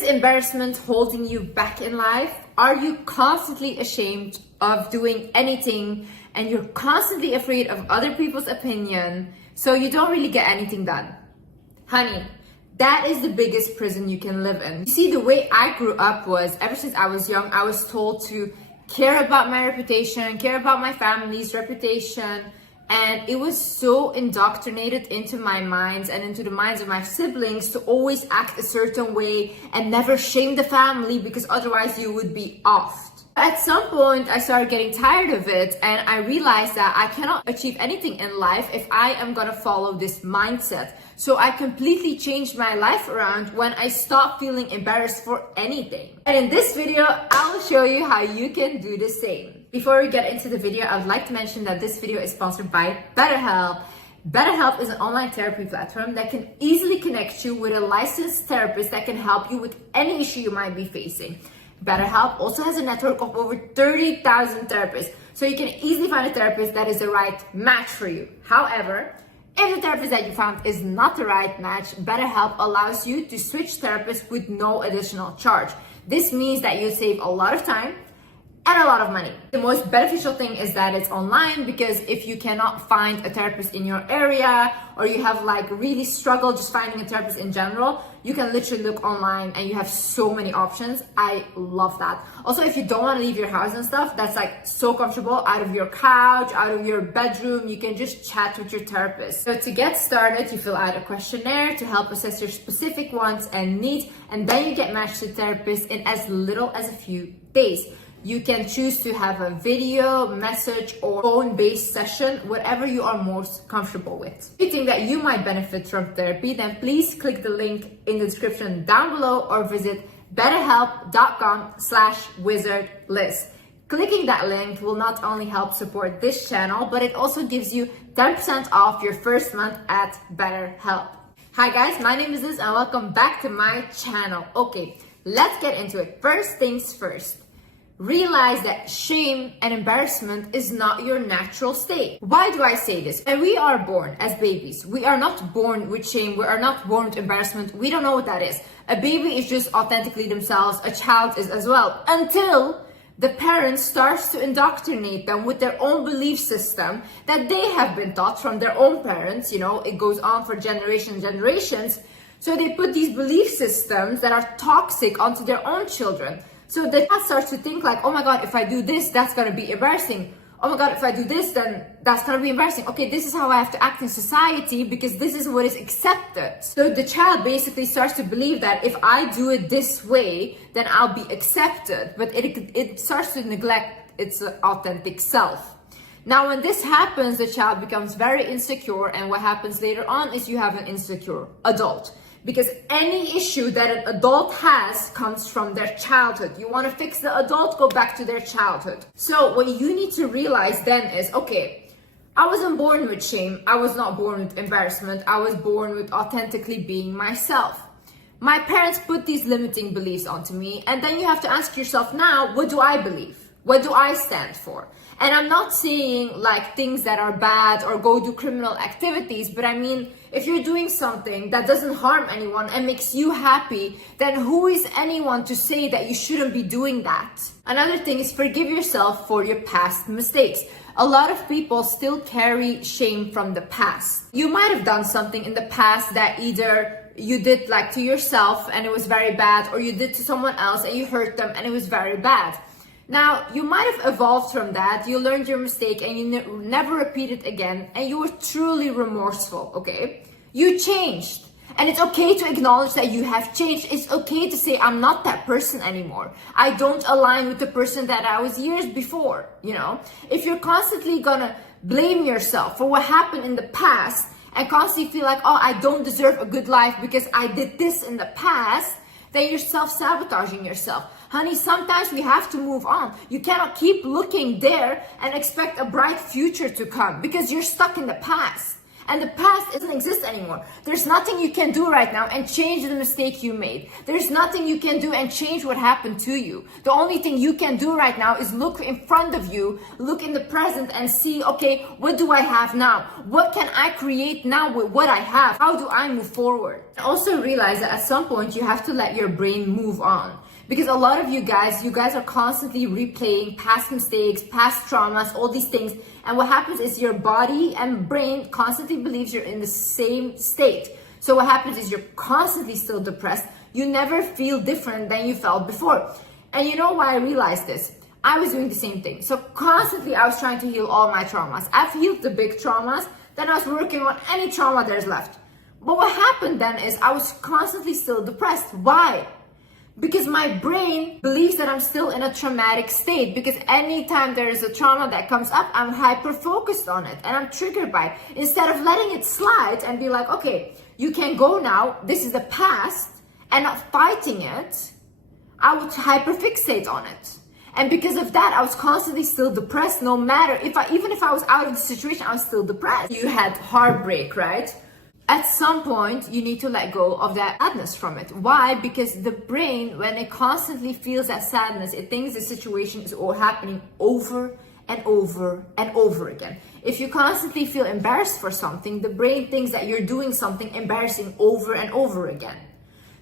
Is embarrassment holding you back in life? Are you constantly ashamed of doing anything and you're constantly afraid of other people's opinion, so you don't really get anything done? Honey, that is the biggest prison you can live in. You see, the way I grew up was, ever since I was young, I was told to care about my reputation, care about my family's reputation, and it was so indoctrinated into my minds and into the minds of my siblings to always act a certain way and never shame the family, because otherwise you would be offed. At some point, I started getting tired of it, and I realized that I cannot achieve anything in life if I am gonna follow this mindset. So I completely changed my life around when I stopped feeling embarrassed for anything. And in this video, I'll show you how you can do the same. Before we get into the video, I would like to mention that this video is sponsored by BetterHelp. BetterHelp is an online therapy platform that can easily connect you with a licensed therapist that can help you with any issue you might be facing. BetterHelp also has a network of over 30,000 therapists, so you can easily find a therapist that is the right match for you. However, if the therapist that you found is not the right match, BetterHelp allows you to switch therapists with no additional charge. This means that you save a lot of time and a lot of money. The most beneficial thing is that it's online, because if you cannot find a therapist in your area, or you have really struggled just finding a therapist in general, you can literally look online and you have so many options. I love that. Also, if you don't want to leave your house and stuff, that's so comfortable. Out of your couch, out of your bedroom, you can just chat with your therapist. So to get started, you fill out a questionnaire to help assess your specific wants and needs, and then you get matched to therapists in as little as a few days. You can choose to have a video, message, or phone-based session, whatever you are most comfortable with. If you think that you might benefit from therapy, then please click the link in the description down below or visit betterhelp.com/wizardliz. Clicking that link will not only help support this channel, but it also gives you 10% off your first month at BetterHelp. Hi guys, my name is Liz and welcome back to my channel. Okay, let's get into it. First things first. Realize that shame and embarrassment is not your natural state. Why do I say this? When we are born as babies, we are not born with shame. We are not born with embarrassment. We don't know what that is. A baby is just authentically themselves. A child is as well. Until the parent starts to indoctrinate them with their own belief system that they have been taught from their own parents. It goes on for generations. So they put these belief systems that are toxic onto their own children. So the child starts to think oh my God, if I do this, that's gonna be embarrassing. Oh my God, if I do this, then that's gonna be embarrassing. Okay, this is how I have to act in society because this is what is accepted. So the child basically starts to believe that if I do it this way, then I'll be accepted. But it starts to neglect its authentic self. Now, when this happens, the child becomes very insecure, and what happens later on is you have an insecure adult. Because any issue that an adult has comes from their childhood. You want to fix the adult, go back to their childhood. So what you need to realize then is, okay, I wasn't born with shame. I was not born with embarrassment. I was born with authentically being myself. My parents put these limiting beliefs onto me, and then you have to ask yourself now, what do I believe? What do I stand for? And I'm not saying things that are bad or go do criminal activities, but I mean, if you're doing something that doesn't harm anyone and makes you happy, then who is anyone to say that you shouldn't be doing that? Another thing is to yourself for your past mistakes. A lot of people still carry shame from the past. You might have done something in the past that either you did to yourself and it was very bad, or you did to someone else and you hurt them and it was very bad. Now, you might have evolved from that, you learned your mistake and you never repeat it again, and you were truly remorseful, okay? You changed. And it's okay to acknowledge that you have changed. It's okay to say, I'm not that person anymore. I don't align with the person that I was years before, If you're constantly gonna blame yourself for what happened in the past and constantly feel oh, I don't deserve a good life because I did this in the past, then you're self-sabotaging yourself. Honey, sometimes we have to move on. You cannot keep looking there and expect a bright future to come because you're stuck in the past. And the past doesn't exist anymore. There's nothing you can do right now and change the mistake you made. There's nothing you can do and change what happened to you. The only thing you can do right now is look in front of you, look in the present and see, okay, what do I have now? What can I create now with what I have? How do I move forward? And also realize that at some point you have to let your brain move on. Because a lot of you guys are constantly replaying past mistakes, past traumas, all these things. And what happens is your body and brain constantly believes you're in the same state. So what happens is you're constantly still depressed. You never feel different than you felt before. And you know why I realized this? I was doing the same thing. So constantly I was trying to heal all my traumas. I've healed the big traumas. Then I was working on any trauma there's left. But what happened then is I was constantly still depressed. Why? Because my brain believes that I'm still in a traumatic state, because anytime there is a trauma that comes up, I'm hyper focused on it and I'm triggered by it. Instead of letting it slide and be like, okay, you can go now, this is the past, and not fighting it, I would hyper fixate on it. And because of that, I was constantly still depressed. No matter even if I was out of the situation, I was still depressed. You had heartbreak, right? At some point, you need to let go of that sadness from it. Why? Because the brain, when it constantly feels that sadness, it thinks the situation is all happening over and over and over again. If you constantly feel embarrassed for something, the brain thinks that you're doing something embarrassing over and over again.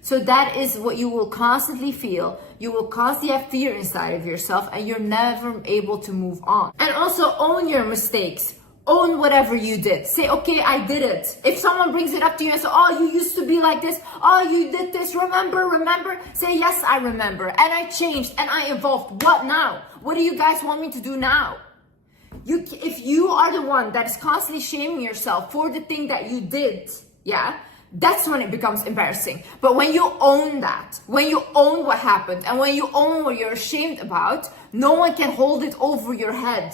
So that is what you will constantly feel. You will constantly have fear inside of yourself and you're never able to move on. And also own your mistakes. Own whatever you did. Say, okay, I did it. If someone brings it up to you and says, oh, you used to be like this. Oh, you did this. Remember? Say, yes, I remember. And I changed and I evolved. What now? What do you guys want me to do now? If you are the one that is constantly shaming yourself for the thing that you did, yeah, that's when it becomes embarrassing. But when you own that, when you own what happened, and when you own what you're ashamed about, no one can hold it over your head.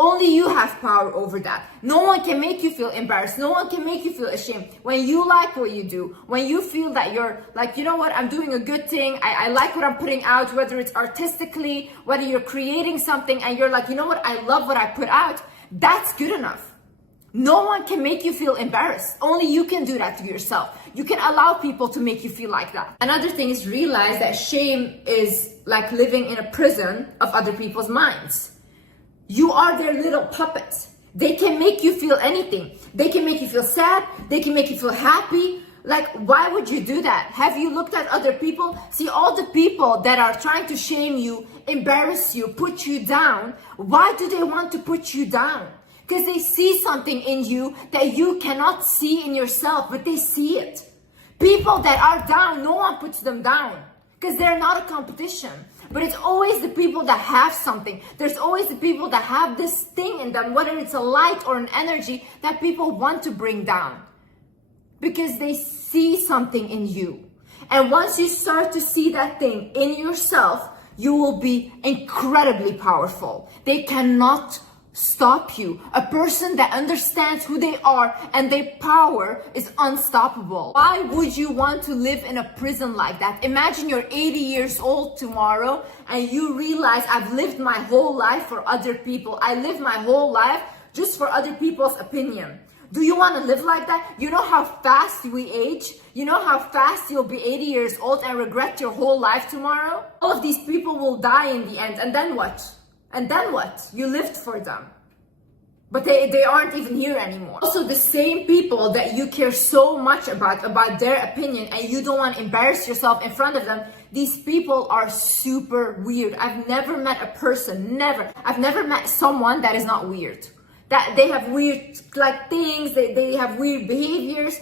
Only you have power over that. No one can make you feel embarrassed. No one can make you feel ashamed. When you like what you do, when you feel that you're like, you know what, I'm doing a good thing. I like what I'm putting out, whether it's artistically, whether you're creating something and you're like, you know what, I love what I put out. That's good enough. No one can make you feel embarrassed. Only you can do that to yourself. You can allow people to make you feel like that. Another thing is realize that shame is like living in a prison of other people's minds. You are their little puppets. They can make you feel anything. They can make you feel sad. They can make you feel happy. Like, why would you do that? Have you looked at other people? See, all the people that are trying to shame you, embarrass you, put you down. Why do they want to put you down? Because they see something in you that you cannot see in yourself, but they see it. People that are down, no one puts them down because they're not a competition. But it's always the people that have something. There's always the people that have this thing in them, whether it's a light or an energy that people want to bring down because they see something in you. And once you start to see that thing in yourself, you will be incredibly powerful. They cannot stop you. A person that understands who they are and their power is unstoppable. Why would you want to live in a prison like that? Imagine you're 80 years old tomorrow and you realize I've lived my whole life for other people. I lived my whole life just for other people's opinion. Do you want to live like that? You know how fast we age? You know how fast you'll be 80 years old and regret your whole life tomorrow? All of these people will die in the end, and then what? And then what? You lived for them. But they aren't even here anymore. Also, the same people that you care so much about their opinion, and you don't want to embarrass yourself in front of them, these people are super weird. I've never met a person, I've never met someone that is not weird. That they have weird like things, they have weird behaviors,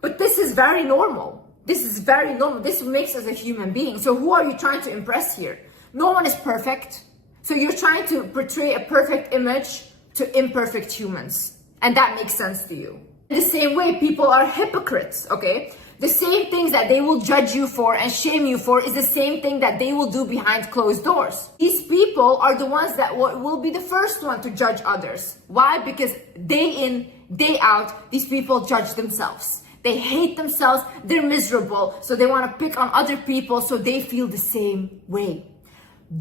but this is very normal. This is very normal. This makes us a human being. So who are you trying to impress here? No one is perfect. So you're trying to portray a perfect image to imperfect humans. And that makes sense to you. In the same way, people are hypocrites, okay? The same things that they will judge you for and shame you for is the same thing that they will do behind closed doors. These people are the ones that will be the first one to judge others. Why? Because day in, day out, these people judge themselves. They hate themselves, they're miserable, so they want to pick on other people so they feel the same way.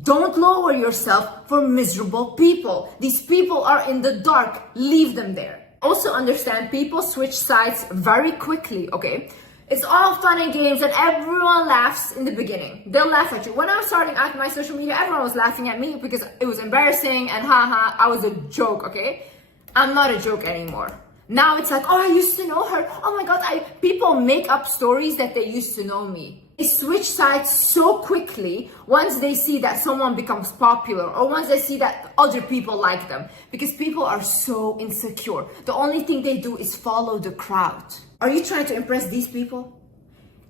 Don't lower yourself for miserable people. These people are in the dark. Leave them there. Also understand people switch sides very quickly, okay? It's all fun and games and everyone laughs in the beginning. They'll laugh at you. When I was starting out my social media, everyone was laughing at me because it was embarrassing and haha, I was a joke, okay? I'm not a joke anymore. Now it's like, oh, I used to know her. Oh my God, people make up stories that they used to know me. They switch sides so quickly once they see that someone becomes popular or once they see that other people like them, because people are so insecure. The only thing they do is follow the crowd. Are you trying to impress these people?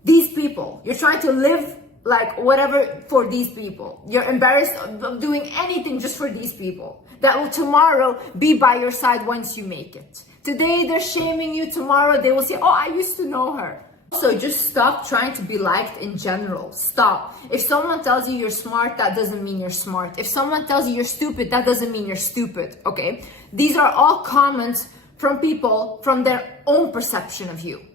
These people. You're trying to live like whatever for these people. You're embarrassed of doing anything just for these people that will tomorrow be by your side once you make it. Today they're shaming you, tomorrow they will say, oh, I used to know her. So just stop trying to be liked in general. Stop. If someone tells you you're smart, that doesn't mean you're smart. If someone tells you you're stupid, that doesn't mean you're stupid, okay? These are all comments from people from their own perception of you.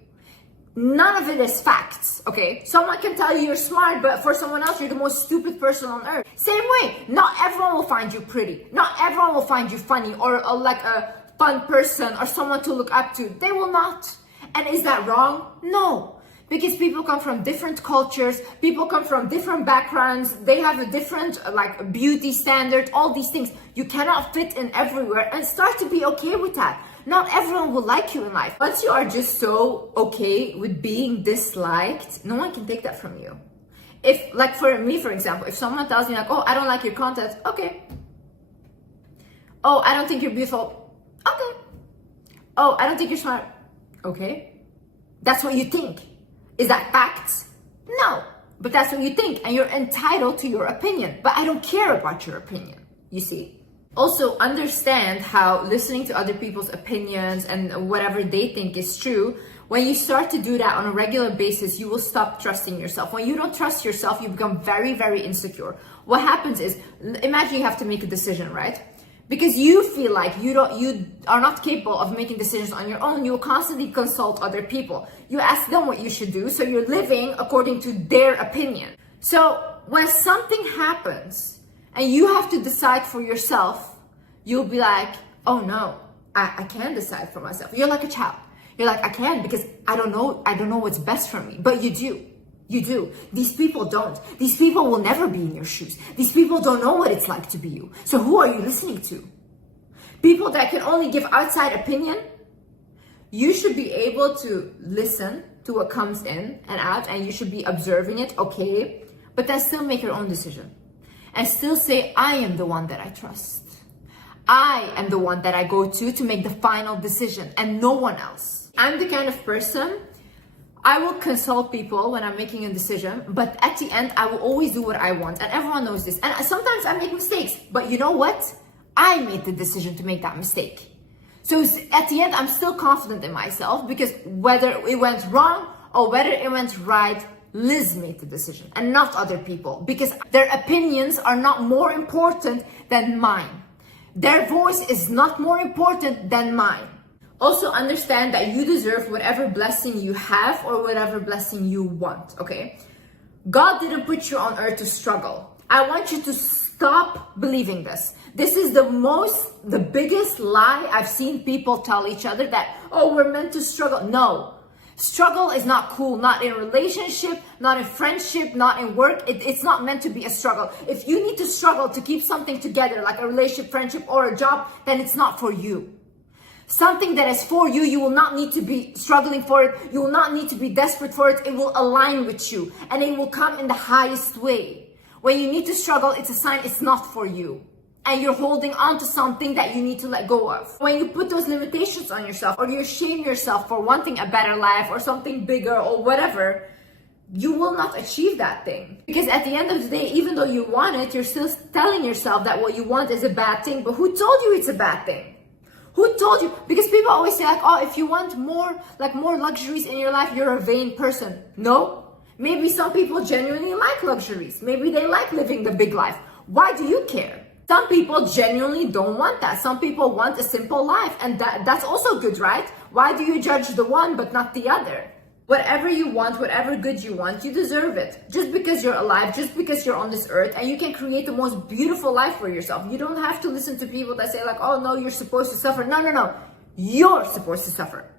None of it is facts, okay? Someone can tell you you're smart, but for someone else, you're the most stupid person on earth. Same way, not everyone will find you pretty. Not everyone will find you funny or like a fun person or someone to look up to. They will not. And is that wrong? No. Because people come from different cultures, people come from different backgrounds, they have a different like beauty standard, all these things. You cannot fit in everywhere and start to be okay with that. Not everyone will like you in life. Once you are just so okay with being disliked, no one can take that from you. If, like for me, for example, if someone tells me like, oh, I don't like your content, okay. Oh, I don't think you're beautiful, okay. Oh, I don't think you're smart, okay. That's what you think. Is that facts? No, but that's what you think and you're entitled to your opinion. But I don't care about your opinion, you see. Also understand how listening to other people's opinions and whatever they think is true, when you start to do that on a regular basis, you will stop trusting yourself. When you don't trust yourself, you become very, very insecure. What happens is, imagine you have to make a decision, right? Because you feel like you are not capable of making decisions on your own. You will constantly consult other people. You ask them what you should do, so you're living according to their opinion. So when something happens and you have to decide for yourself, you'll be like, oh no, I can't decide for myself. You're like a child. You're like, I can't because I don't know what's best for me. But you do. You do. These people don't. These people will never be in your shoes. These people don't know what it's like to be you. So who are you listening to? People that can only give outside opinion? You should be able to listen to what comes in and out, and you should be observing it, okay, but then still make your own decision. And still say, I am the one that I trust. I am the one that I go to make the final decision and no one else. I'm the kind of person, I will consult people when I'm making a decision, but at the end, I will always do what I want. And everyone knows this. And sometimes I make mistakes, but you know what? I made the decision to make that mistake. So at the end, I'm still confident in myself because whether it went wrong or whether it went right, Liz made the decision and not other people, because their opinions are not more important than mine. Their voice is not more important than mine. Also understand that you deserve whatever blessing you have or whatever blessing you want, okay? God didn't put you on earth to struggle. I want you to stop believing this. This is the biggest lie I've seen people tell each other, that, oh, we're meant to struggle. No, struggle is not cool, not in relationship, not in friendship, not in work. It's not meant to be a struggle. If you need to struggle to keep something together, like a relationship, friendship, or a job, then it's not for you. Something that is for you, you will not need to be struggling for it. You will not need to be desperate for it. It will align with you and it will come in the highest way. When you need to struggle, it's a sign it's not for you. And you're holding on to something that you need to let go of. When you put those limitations on yourself or you shame yourself for wanting a better life or something bigger or whatever, you will not achieve that thing. Because at the end of the day, even though you want it, you're still telling yourself that what you want is a bad thing. But who told you it's a bad thing? Who told you? Because people always say like, oh, if you want more luxuries in your life, you're a vain person. No. Maybe some people genuinely like luxuries. Maybe they like living the big life. Why do you care? Some people genuinely don't want that. Some people want a simple life, and that's also good, right? Why do you judge the one but not the other? Whatever you want, whatever good you want, you deserve it. Just because you're alive, just because you're on this earth, and you can create the most beautiful life for yourself. You don't have to listen to people that say like, oh no, you're supposed to suffer. No. You're supposed to suffer.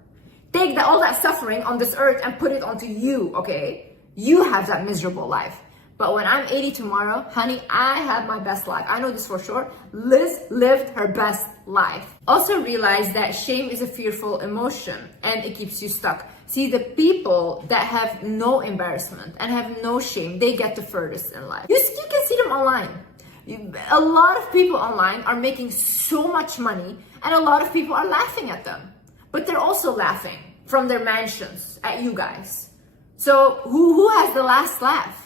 Take all that suffering on this earth and put it onto you, okay? You have that miserable life. But when I'm 80 tomorrow, honey, I have my best life. I know this for sure. Liz lived her best life. Also realize that shame is a fearful emotion and it keeps you stuck. See, the people that have no embarrassment and have no shame, they get the furthest in life. You can see them online. A lot of people online are making so much money and a lot of people are laughing at them. But they're also laughing from their mansions at you guys. So who has the last laugh?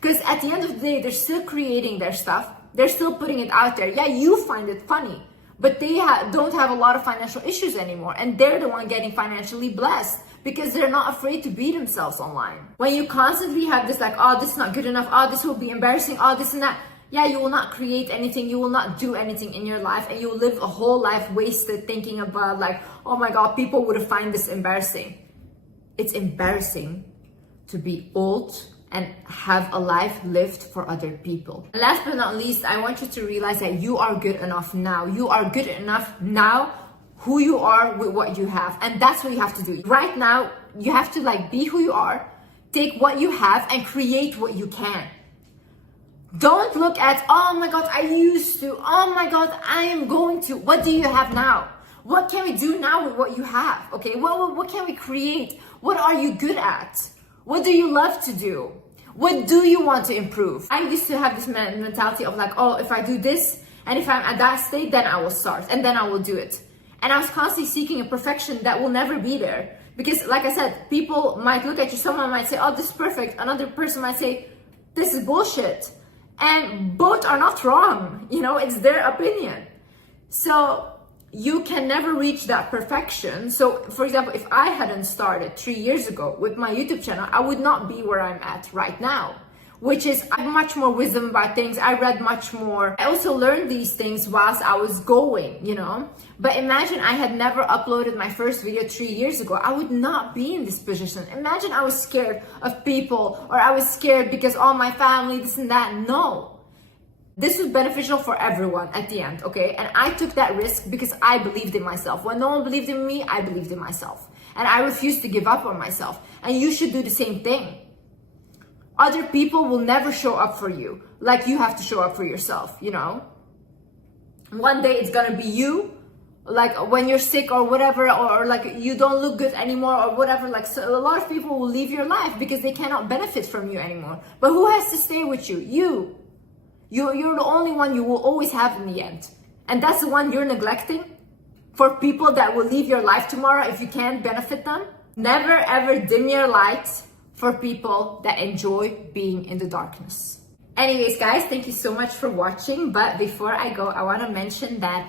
Because at the end of the day, they're still creating their stuff. They're still putting it out there. Yeah, you find it funny, but they don't have a lot of financial issues anymore. And they're the one getting financially blessed because they're not afraid to be themselves online. When you constantly have this like, oh, this is not good enough. Oh, this will be embarrassing. Oh, this and that. Yeah, you will not create anything. You will not do anything in your life. And you will live a whole life wasted thinking about like, oh my God, people would find this embarrassing. It's embarrassing to be old and have a life lived for other people. And last but not least, I want you to realize that you are good enough now. You are good enough now, who you are with what you have. And that's what you have to do. Right now, you have to like be who you are, take what you have and create what you can. Don't look at, oh my God, I used to, oh my God, I am going to. What do you have now? What can we do now with what you have? Okay, what can we create? What are you good at? What do you love to do? What do you want to improve? I used to have this mentality of like, oh, if I do this and if I'm at that state, then I will start and then I will do it. And I was constantly seeking a perfection that will never be there. Because like I said, people might look at you, someone might say, oh, this is perfect. Another person might say, this is bullshit. And both are not wrong. You know, it's their opinion. So you can never reach that perfection. So for example, if I hadn't started 3 years ago with my YouTube channel, I would not be where I'm at right now, which is I have much more wisdom about things. I read much more. I also learned these things whilst I was going, you know. But imagine I had never uploaded my first video 3 years ago. I would not be in this position. Imagine I was scared of people or I was scared because all my family, this and that. No. This was beneficial for everyone at the end, okay? And I took that risk because I believed in myself. When no one believed in me, I believed in myself. And I refused to give up on myself. And you should do the same thing. Other people will never show up for you like you have to show up for yourself, you know? One day it's gonna be you, like when you're sick or whatever, or like you don't look good anymore or whatever. Like so a lot of people will leave your life because they cannot benefit from you anymore. But who has to stay with you? You. You're the only one you will always have in the end. And that's the one you're neglecting for people that will leave your life tomorrow if you can't benefit them. Never ever dim your light for people that enjoy being in the darkness. Anyways, guys, thank you so much for watching. But before I go, I want to mention that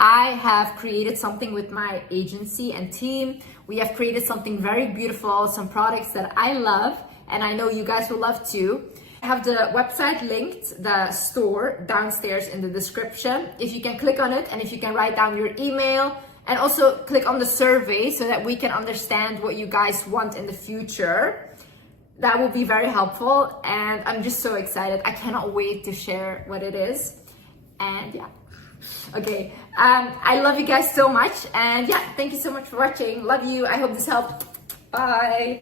I have created something with my agency and team. We have created something very beautiful, some products that I love, and I know you guys will love too. I have the website linked, the store downstairs in the description. If you can click on it and if you can write down your email and also click on the survey so that we can understand what you guys want in the future. That will be very helpful and I'm just so excited. I cannot wait to share what it is. And yeah, okay. I love you guys so much and yeah, thank you so much for watching. Love you. I hope this helped. Bye.